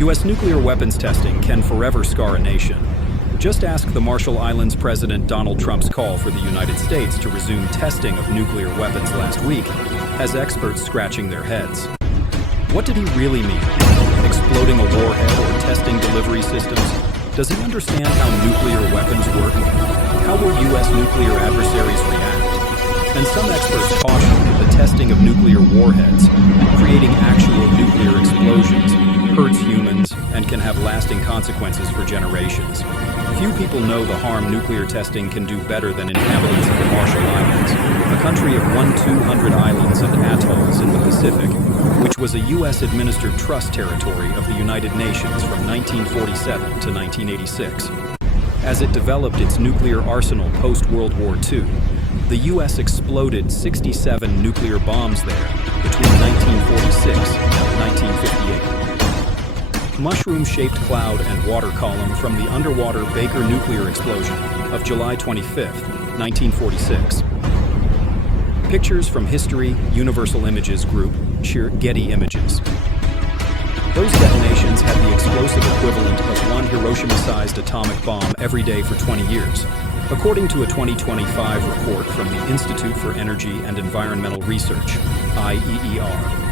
US nuclear weapons testing can forever scar a nation. Just ask the Marshall Islands President Donald Trump's call for the United States to resume testing of nuclear weapons last week, has experts scratching their heads. What did he really mean? Exploding a warhead or testing delivery systems? Does he understand how nuclear weapons work? How will US nuclear adversaries react? And some experts caution that the testing of nuclear warheads, creating actual nuclear explosions, hurts humans and can have lasting consequences for generations. Few people know the harm nuclear testing can do better than inhabitants of the Marshall Islands, a country of 200 islands and atolls in the Pacific, which was a US-administered trust territory of the United Nations from 1947 to 1986. As it developed its nuclear arsenal post-World War II, the US exploded 67 nuclear bombs there between 1946 and 1958. Mushroom-shaped cloud and water column from the underwater Baker nuclear explosion of July 25, 1946. Pictures from History Universal Images Group, Getty Images. Those detonations had the explosive equivalent of one Hiroshima-sized atomic bomb every day for 20 years, according to a 2025 report from the Institute for Energy and Environmental Research, IEER.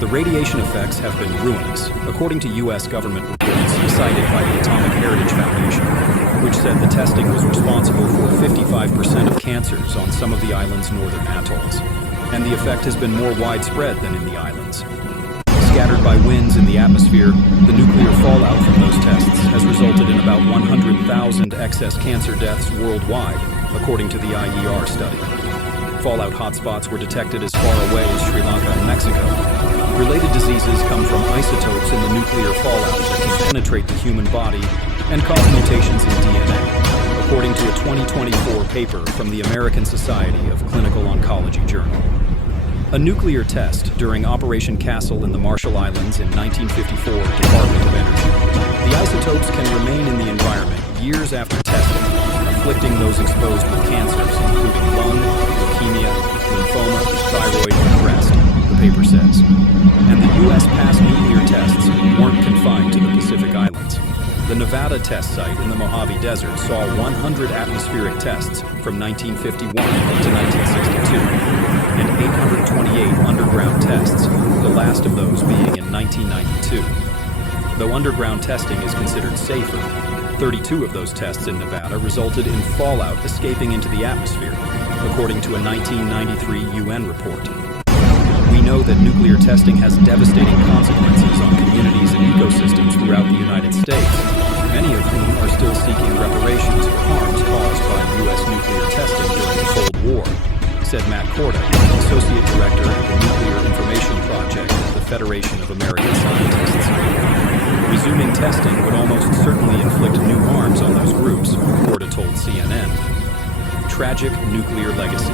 The radiation effects have been ruinous, according to U.S. government reports cited by the Atomic Heritage Foundation, which said the testing was responsible for 55% of cancers on some of the island's northern atolls, and the effect has been more widespread than in the islands. Scattered by winds in the atmosphere, the nuclear fallout from those tests has resulted in about 100,000 excess cancer deaths worldwide, according to the IER study. Fallout hotspots were detected as far away as Sri Lanka and Mexico. Related diseases come from isotopes in the nuclear fallout that can penetrate the human body and cause mutations in DNA, according to a 2024 paper from the American Society of Clinical Oncology Journal. A nuclear test during Operation Castle in the Marshall Islands in 1954 Department of Energy. The isotopes can remain in the environment years after testing, afflicting those exposed with cancers including lung, leukemia, lymphoma, thyroid, and breast, the paper says. And the U.S. past nuclear tests weren't confined to the Pacific Islands. The Nevada test site in the Mojave Desert saw 100 atmospheric tests from 1951 to 1962, and 828 underground tests, the last of those being in 1992. Though underground testing is considered safer, 32 of those tests in Nevada resulted in fallout escaping into the atmosphere, according to a 1993 UN report. We know that nuclear testing has devastating consequences on communities and ecosystems throughout the United States, many of whom are still seeking reparations for harms caused by U.S. nuclear testing during the Cold War, said Matt Korda, Associate Director at the Nuclear Information Project at the Federation of American Scientists. Resuming testing would almost certainly inflict new harms on those groups, Korda told CNN. Tragic nuclear legacy.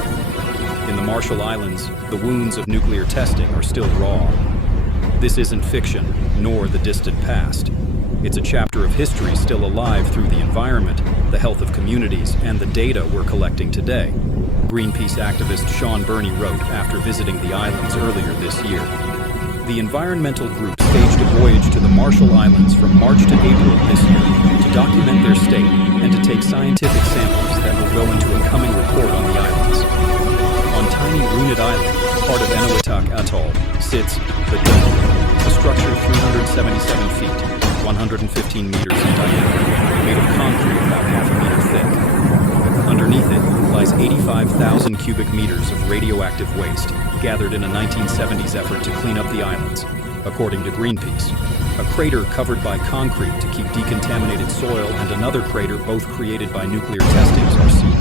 In the Marshall Islands, the wounds of nuclear testing are still raw. This isn't fiction, nor the distant past. It's a chapter of history still alive through the environment, the health of communities, and the data we're collecting today, Greenpeace activist Sean Burney wrote after visiting the islands earlier this year. The environmental group staged a voyage to the Marshall Islands from March to April this year to document their state and to take scientific samples that will go into a coming report on the islands. On tiny Runit Island, part of Enewetak Atoll, sits the Dome, a structure 377 feet, 115 meters in diameter, made of concrete about half a meter thick. Underneath it lies 85,000 cubic meters of radioactive waste, gathered in a 1970s effort to clean up the islands, according to Greenpeace. A crater covered by concrete to keep decontaminated soil and another crater both created by nuclear testings are seen